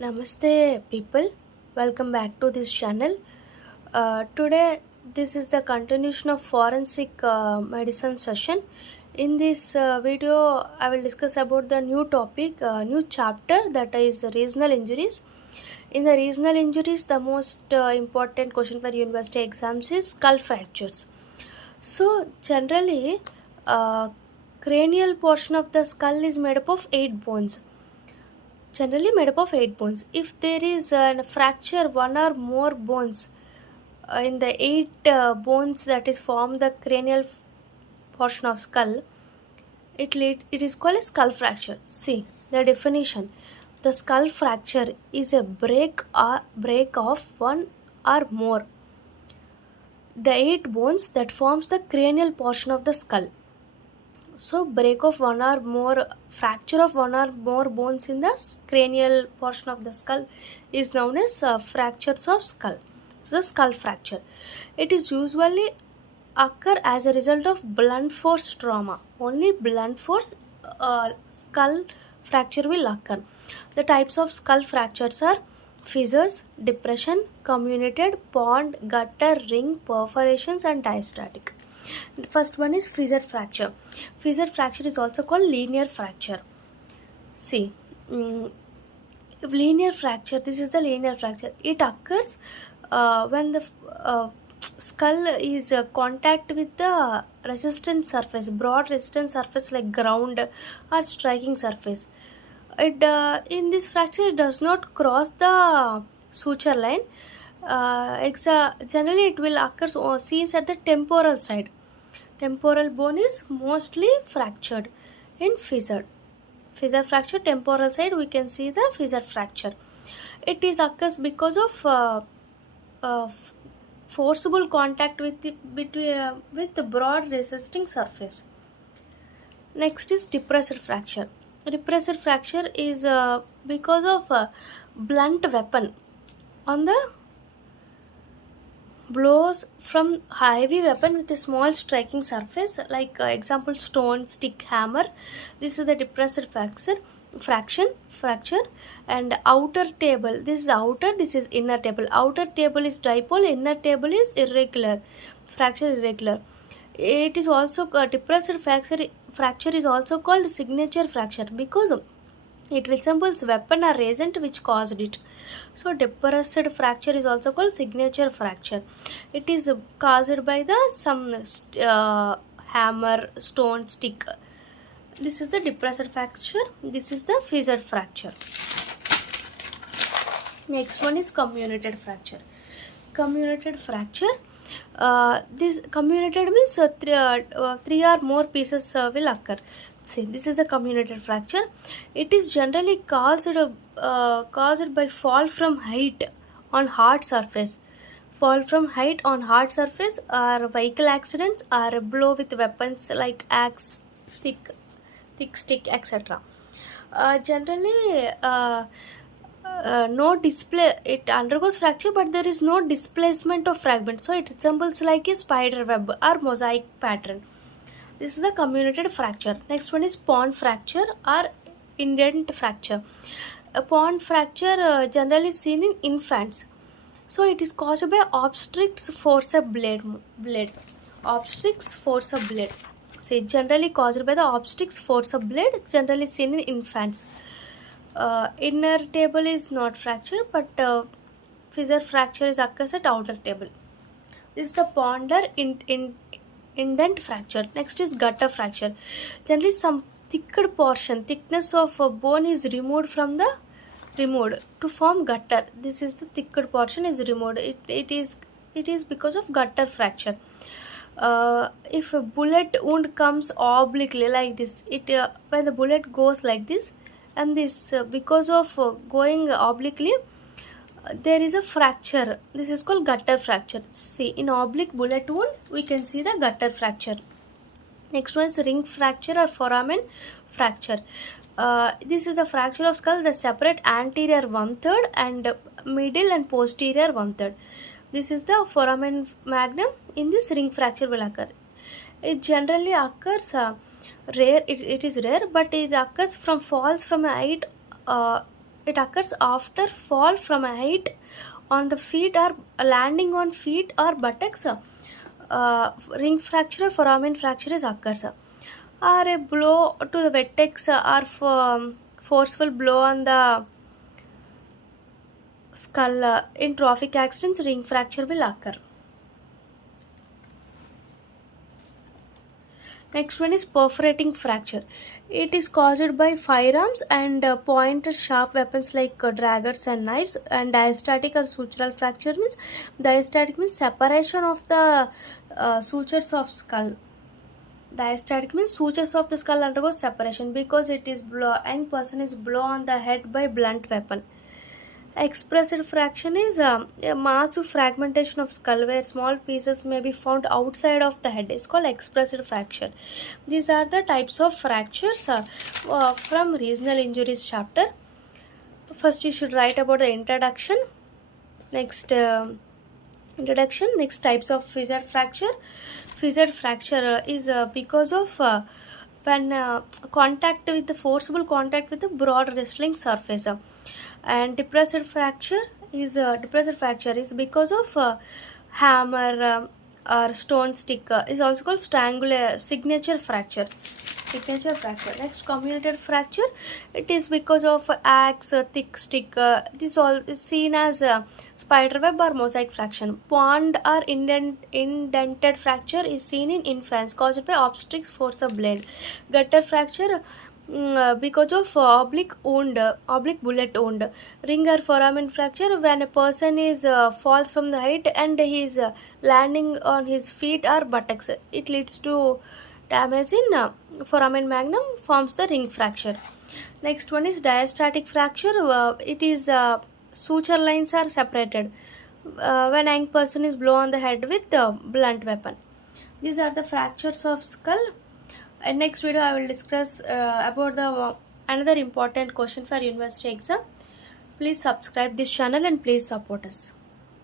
Namaste, people. Welcome back to this channel. Today, this is the continuation of forensic medicine session. In this video, I will discuss about the new topic, new chapter, that is regional injuries. In the regional injuries, the most important question for university exams is skull fractures. So, generally, uh, cranial portion of the skull is made up of 8 bones, generally made up of 8 bones. If there is a fracture one or more bones in the eight bones that is form the cranial portion of skull, it is called a skull fracture. See the definition: the skull fracture is a break of one or more the 8 bones that forms the cranial portion of the skull. So, break of one or more, fracture of one or more bones in the cranial portion of the skull is known as fractures of skull. So, the skull fracture. It is usually occur as a result of blunt force trauma. Only blunt force skull fracture will occur. The types of skull fractures are fissures, depression, comminuted, pond, gutter, ring, perforations, and diastatic. First one is fissure fracture. Fissure fracture is also called linear fracture. See, linear fracture. This is the linear fracture. It occurs when the skull is contact with the resistant surface, broad resistant surface like ground or striking surface. In this fracture, it does not cross the suture line. Generally, it will occur seen at the temporal side. Temporal bone is mostly fractured in fissure. Fissure fracture, temporal side, we can see the fissure fracture. It is occurs because of forcible contact with the broad resisting surface. Next is depressed fracture. Depressed fracture is because of a blunt weapon on the blows from heavy weapon with a small striking surface, like example stone, stick, hammer. This is the depressed fracture. And outer table, this is outer, this is inner table. Outer table is dipole, inner table is irregular, fracture irregular. It is also depressed fracture is also called signature fracture because it resembles weapon or agent which caused it. So depressed fracture is also called signature fracture. It is caused by the some hammer, stone, stick. This is the depressed fracture. This is the fissure fracture. Next one is comminuted fracture. Comminuted fracture. This comminuted means three or more pieces will occur. See, this is a comminuted fracture. It is generally caused by fall from height on hard surface. Fall from height on hard surface, or vehicle accidents, or a blow with weapons like axe, thick stick, etc. Generally, no display. It undergoes fracture, but there is no displacement of fragments. So it resembles like a spider web or mosaic pattern. This is the comminuted fracture. Next one is pond fracture or indent fracture. A pond fracture generally seen in infants. So it is caused by obstricts forceps blade. Obstricts forceps blade. Say generally caused by the obstricts forceps blade, generally seen in infants. Inner table is not fractured, but fissure fracture is occurs at outer table. This is the ponder indent fracture. Next is gutter fracture. Generally, some thickness of a bone is removed to form gutter. This is the thicker portion is removed. It is because of gutter fracture. If a bullet wound comes obliquely like this, when the bullet goes like this, and this because of going obliquely, there is a fracture. This is called gutter fracture. See, in oblique bullet wound, we can see the gutter fracture. Next one is ring fracture or foramen fracture. This is the fracture of skull that separate anterior 1/3 and middle and posterior 1/3. This is the foramen magnum. In this, ring fracture will occur. It generally occurs rare. It is rare, but it occurs from falls from a height It occurs after fall from a height on the feet or landing on feet or buttocks. Ring fracture or foramen fracture is occurs. Or a blow to the vertex or forceful blow on the skull. In traffic accidents, ring fracture will occur. Next one is perforating fracture. It is caused by firearms and pointed sharp weapons like daggers and knives. And diastatic or sutural fracture means, diastatic means separation of the sutures of skull. Diastatic means sutures of the skull undergo separation because it is young person is blow on the head by blunt weapon. Expressed fraction is a massive fragmentation of skull where small pieces may be found outside of the head. It's called expressed fracture. These are the types of fractures from regional injuries chapter. First, you should write about the introduction. Next, introduction. Next, types of fissured fracture. Fissured fracture is because of when contact with the forcible contact with the broad wrestling surface. And depressed fracture is because of hammer or stone stick. Is also called strangular signature fracture. Next, comminuted fracture. It is because of axe, thick stick. This all is seen as spider web or mosaic fraction. Pond or indented fracture is seen in infants caused by obstetric force of blade. Gutter fracture because of oblique bullet wound. Ring or foramen fracture when a person is falls from the height and he is landing on his feet or buttocks. It leads to damage in foramen magnum, forms the ring fracture. Next one is diastatic fracture. It is suture lines are separated when young person is blown on the head with the blunt weapon. These are the fractures of skull. In next video, I will discuss about the another important question for university exam. Please subscribe this channel and please support us.